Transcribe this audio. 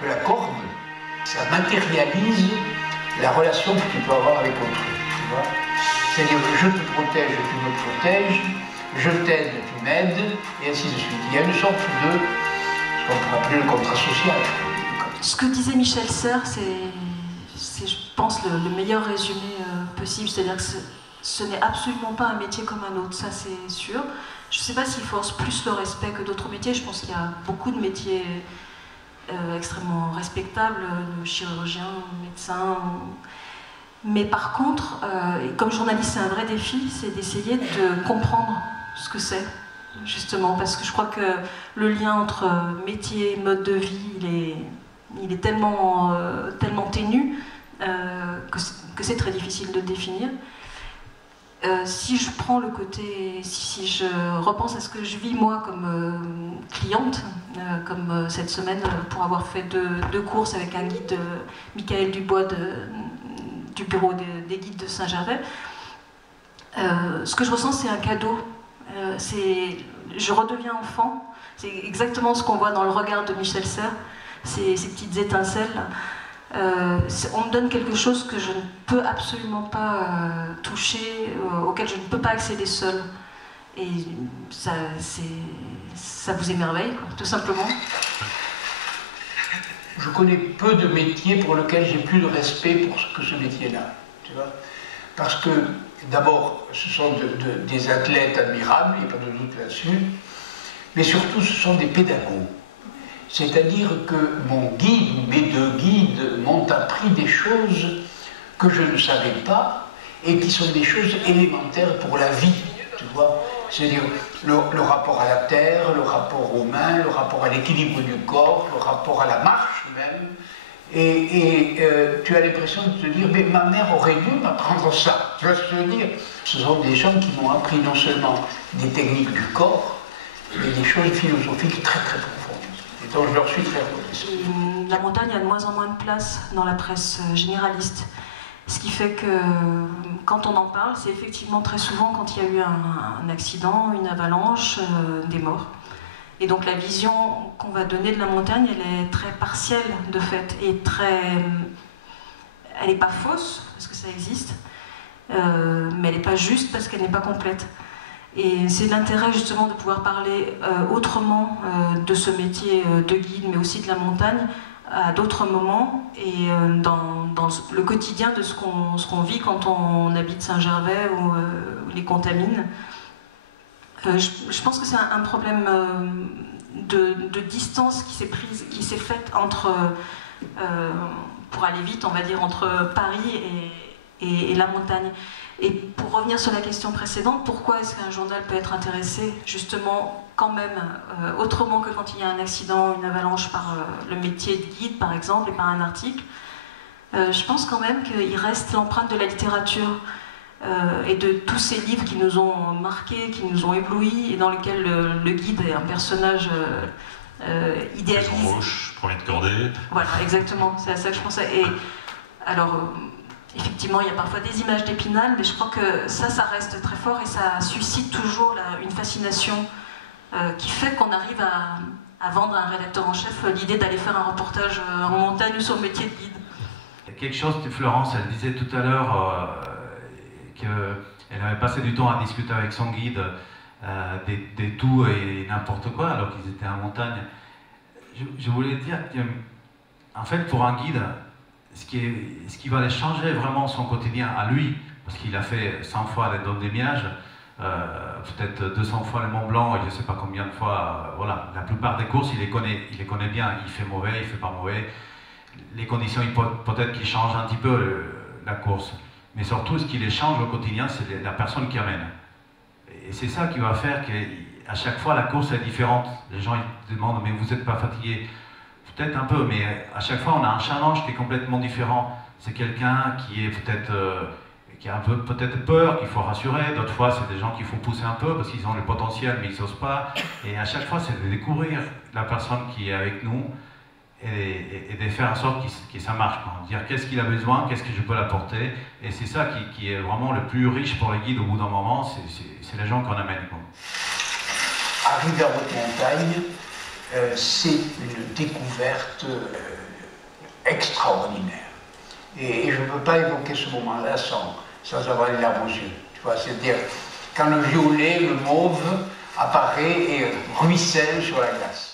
que la corde, ça matérialise la relation que tu peux avoir avec autrui, tu vois. C'est-à-dire que je te protège, tu me protèges, je t'aide, tu m'aides, et ainsi de suite. Il y a une sorte de, ce qu'on pourrait appeler le contrat social. Ce que disait Michel Serres, c'est, je pense, le meilleur résumé possible. C'est-à-dire que ce n'est absolument pas un métier comme un autre, ça c'est sûr. Je ne sais pas s'il force plus le respect que d'autres métiers. Je pense qu'il y a beaucoup de métiers extrêmement respectables, de chirurgiens, médecins. Mais par contre, comme journaliste, c'est un vrai défi, c'est d'essayer de comprendre ce que c'est, justement. Parce que je crois que le lien entre métier et mode de vie, il est tellement, tellement ténu que c'est très difficile de le définir. Si je prends le côté, si je repense à ce que je vis moi comme cliente, comme cette semaine pour avoir fait deux courses avec un guide, Michael Dubois du bureau des guides de Saint-Gervais, ce que je ressens c'est un cadeau. Je redeviens enfant, c'est exactement ce qu'on voit dans le regard de Michel Serres, ces petites étincelles. On me donne quelque chose que je ne peux absolument pas toucher, auquel je ne peux pas accéder seule. Et ça vous émerveille, quoi, tout simplement. Je connais peu de métiers pour lesquels j'ai plus de respect pour ce métier-là, tu vois. Parce que, d'abord, ce sont des athlètes admirables, il n'y a pas de doute là-dessus, mais surtout, ce sont des pédagogues. C'est-à-dire que mon guide, mes deux guides, m'ont appris des choses que je ne savais pas et qui sont des choses élémentaires pour la vie, tu vois. C'est-à-dire le rapport à la terre, le rapport aux mains, le rapport à l'équilibre du corps, le rapport à la marche même. Et tu as l'impression de te dire, mais ma mère aurait dû m'apprendre ça. Tu vois ce que je veux dire? Ce sont des gens qui m'ont appris non seulement des techniques du corps, mais des choses philosophiques très très profondes. Et donc je leur suis très reconnaissant. La montagne a de moins en moins de place dans la presse généraliste. Ce qui fait que quand on en parle, c'est effectivement très souvent quand il y a eu un accident, une avalanche, des morts. Et donc la vision qu'on va donner de la montagne, elle est très partielle de fait, et elle n'est pas fausse, parce que ça existe, mais elle n'est pas juste parce qu'elle n'est pas complète. Et c'est l'intérêt justement de pouvoir parler autrement de ce métier de guide, mais aussi de la montagne, à d'autres moments, et dans le quotidien de ce qu'on vit quand on habite Saint-Gervais ou les Contamines. Je pense que c'est un problème de distance qui s'est faite entre, pour aller vite, on va dire, entre Paris et la montagne. Et pour revenir sur la question précédente, pourquoi est-ce qu'un journal peut être intéressé justement quand même autrement que quand il y a un accident, une avalanche par le métier de guide par exemple et par un article, je pense quand même qu'il reste l'empreinte de la littérature et de tous ces livres qui nous ont marqués, qui nous ont éblouis et dans lesquels le guide est un personnage idéalisé. Maison Roche, premier de cordée. Voilà, exactement, c'est à ça que je pensais. Et alors, effectivement, il y a parfois des images d'Épinal, mais je crois que ça reste très fort et ça suscite toujours une fascination qui fait qu'on arrive à vendre à un rédacteur en chef l'idée d'aller faire un reportage en montagne ou sur le métier de guide. Il y a quelque chose de Florence, elle disait tout à l'heure qu'elle avait passé du temps à discuter avec son guide des tout et n'importe quoi alors qu'ils étaient en montagne. Je voulais dire que, en fait, pour un guide, ce qui va aller changer vraiment son quotidien à lui, parce qu'il a fait 100 fois les Dômes des Miages, peut-être 200 fois le Mont Blanc, et je ne sais pas combien de fois, voilà, la plupart des courses, il les connaît bien, il fait mauvais, il fait pas mauvais, les conditions, peut-être qu'il change un petit peu la course, mais surtout ce qui les change au quotidien, c'est la personne qui amène. Et c'est ça qui va faire qu'à chaque fois la course est différente. Les gens ils demandent, mais vous n'êtes pas fatigué? Peut-être un peu, mais à chaque fois on a un challenge qui est complètement différent. C'est quelqu'un qui est peut-être qui a un peu peut-être peur, qu'il faut rassurer. D'autres fois c'est des gens qu'il faut pousser un peu parce qu'ils ont le potentiel mais ils n'osent pas. Et à chaque fois c'est de découvrir la personne qui est avec nous et de faire en sorte que ça marche, quoi. Dire qu'est-ce qu'il a besoin, qu'est-ce que je peux l'apporter. Et c'est ça qui est vraiment le plus riche pour les guides au bout d'un moment, c'est les gens qu'on amène, quoi. Arrivé à votre montagne, c'est une découverte extraordinaire. Et je ne peux pas évoquer ce moment-là sans avoir les larmes aux yeux. Tu vois, c'est-à-dire, quand le violet, le mauve apparaît et ruisselle sur la glace.